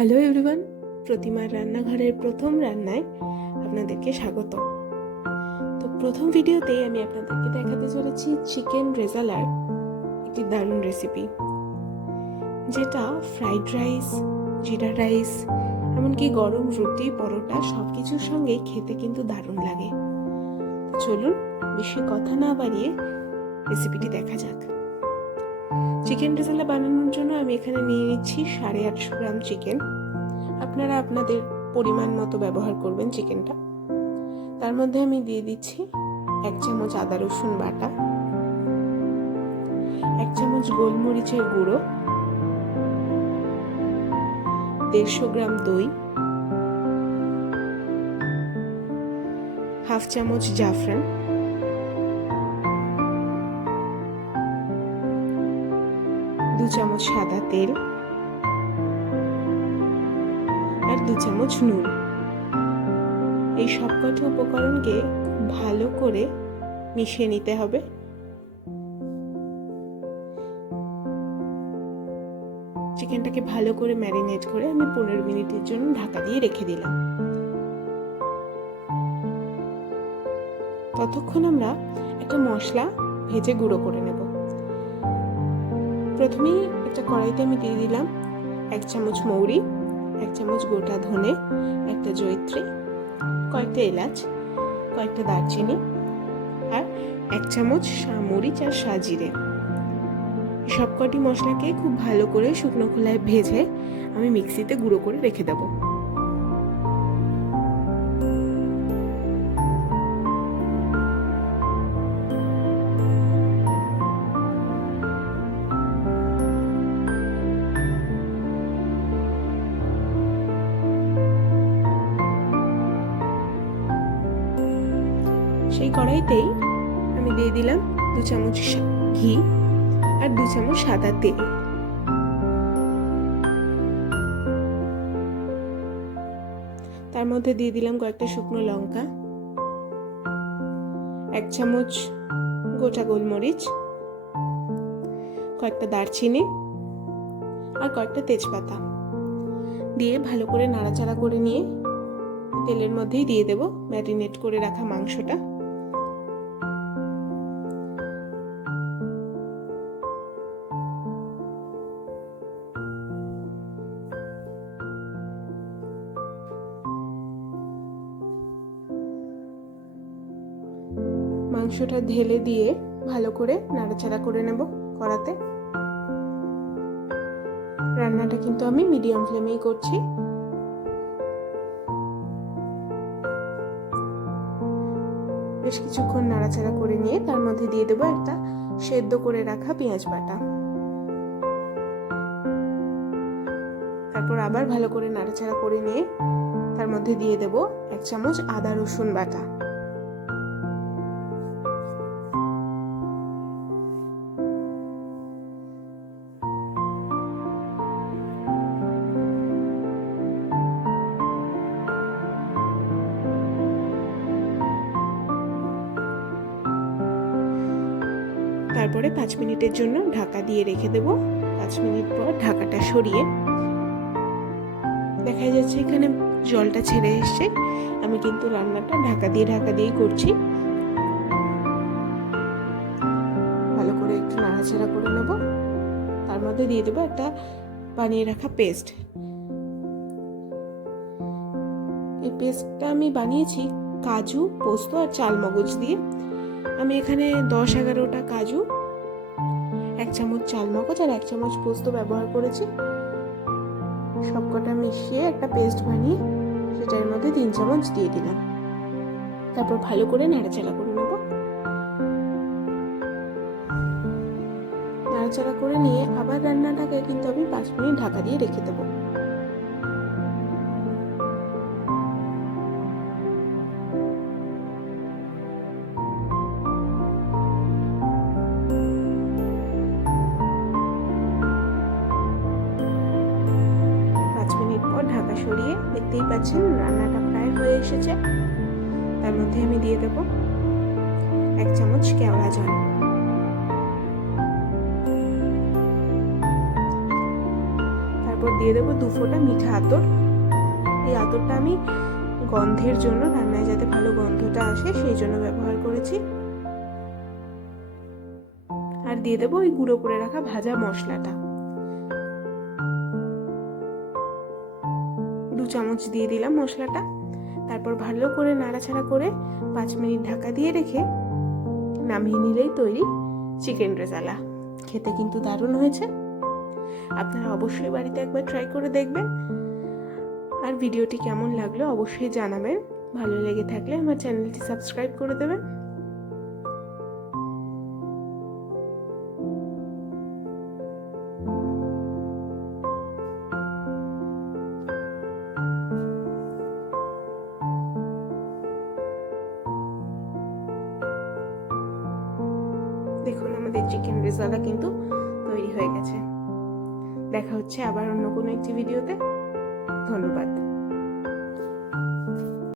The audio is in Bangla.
হ্যালো এভরিওয়ান, প্রতিমার রান্নাঘরের প্রথম রান্নায় আপনাদেরকে স্বাগত। তো প্রথম ভিডিওতেই আমি আপনাদেরকে দেখাতে চলেছি চিকেন রেজালার একটি দারুণ রেসিপি, যেটা ফ্রাইড রাইস, জিরা রাইস, এমনকি গরম রুটি, পরোটা সব কিছুর সঙ্গে খেতে কিন্তু দারুণ লাগে। তো চলুন বেশি কথা না বাড়িয়ে রেসিপিটি দেখা যাক। চিকেন রেজালা বানানোর জন্য আমি এখানে নিয়ে নিচ্ছি 850 গ্রাম চিকেন। আপনারা আপনাদের পরিমাণ মতো ব্যবহার করবেন চিকেনটা। তার মধ্যে আমি দিয়ে দিচ্ছি 1 চামচ আদা রসুন বাটা, 1 চামচ গোলমরিচের গুঁড়ো, 150 গ্রাম দই, 1/2 চামচ জাফরান, 2 চামচ সাদা তেল আর 2 চামচ নুন। এই সবকটি উপকরণকে ভালো করে মিশিয়ে নিতে হবে। চিকেনটাকে ভালো করে ম্যারিনেট করে আমি 15 মিনিটের জন্য ঢাকা দিয়ে রেখে দিলাম। ততক্ষণ আমরা একটা মশলা ভেজে গুঁড়ো করে নেব। প্রথমেই একটা কড়াইতে আমি দিয়ে দিলাম 1 চামচ মৌরি, 1 চামচ গোটা ধনে, একটা জয়িত্রী, কয়েকটা এলাচ, কয়েকটা দারচিনি আর 1 চামচ মরিচ আর সাজিরে। সবকটি মশলাকে খুব ভালো করে শুকনো খোলায় ভেজে আমি মিক্সিতে গুঁড়ো করে রেখে দেব। সেই কড়াইতেই আমি দিয়ে দিলাম 2 চামচ ঘি আর 2 চামচ সাদা তেল। তার মধ্যে দিয়ে দিলাম কয়েকটা শুকনো লঙ্কা, 1 চামচ গোটা গোলমরিচ, কয়েকটা দারচিনি আর কয়েকটা তেজপাতা দিয়ে ভালো করে নাড়াচাড়া করে নিয়ে তেলের মধ্যেই দিয়ে দেব ম্যারিনেট করে রাখা মাংসটা। মাংসটা ঢেলে দিয়ে ভালো করে নাড়াচাড়া করে নেব কড়াতে। রান্নাটা কিন্তু আমি মিডিয়াম ফ্লেমেই করছি। বেশ কিছুক্ষণ নাড়াচাড়া করে নিয়ে তার মধ্যে দিয়ে দেবো একটা সেদ্ধ করে রাখা পেঁয়াজ বাটা। তারপর আবার ভালো করে নাড়াচাড়া করে নিয়ে তার মধ্যে দিয়ে দেব 1 চামচ আদা রসুন বাটা। তারপরে 5 মিনিটের জন্য ঢাকা দিয়ে রেখে দেব। 5 মিনিট পর ঢাকাটা সরিয়ে দেখা যাচ্ছে এখানে জলটা ছেড়ে এসছে। আমি কিন্তু রান্নাটা ঢাকা দিয়েই করছি। ভালো করে একটু নাড়াচাড়া করে নেব। তার মধ্যে দিয়ে দেবো একটা বানিয়ে রাখা পেস্ট। এই পেস্টটা আমি বানিয়েছি কাজু, পোস্ত আর চালমগজ দিয়ে। আমি এখানে 10-11টা কাজু, 1 চামচ চালমগজ আর 1 চামচ পোস্ত ব্যবহার করেছি। সবকটা মিশিয়ে একটা পেস্ট বানিয়ে সেটার মধ্যে 3 চামচ দিয়ে দিলাম। তারপর ভালো করে নাড়াচাড়া করে নেব। নাড়াচাড়া করে নিয়ে আবার রান্নাটাকে কিন্তু আমি 5 মিনিট ঢাকা দিয়ে রেখে দেবো। ঢাকা সরিয়ে দেখতেই পাচ্ছেন রান্নাটা প্রায় হয়ে এসেছে। তার মধ্যে আমি দিয়ে দেব 1 চামচ কেওড়া জল। তারপর দিয়ে দেবো 2 ফোঁটা মিঠা আতর। এই আতরটা আমি গন্ধের জন্য, রান্নায় যাতে ভালো গন্ধটা আসে সেই জন্য ব্যবহার করেছি। আর দিয়ে দেবো ওই গুঁড়ো করে রাখা ভাজা মশলাটা 2 চামচ দিয়ে দিলাম মশলাটা। তারপর ভালো করে নাড়াচাড়া করে 5 মিনিট ঢাকা দিয়ে রেখে নামিয়ে নিলেই তৈরি চিকেন রেজালা। খেতে কিন্তু দারুণ হয়েছে, আপনারা অবশ্যই বাড়িতে একবার ট্রাই করে দেখবেন। আর ভিডিওটি কেমন লাগলো অবশ্যই জানাবেন। ভালো লেগে থাকলে আমার চ্যানেলটি সাবস্ক্রাইব করে দেবেন। দেখুন আমাদের চিকেন রেজালা কিন্তু তৈরি হয়ে গেছে। দেখা হচ্ছে আবার অন্য কোনো একটি ভিডিওতে। ধন্যবাদ।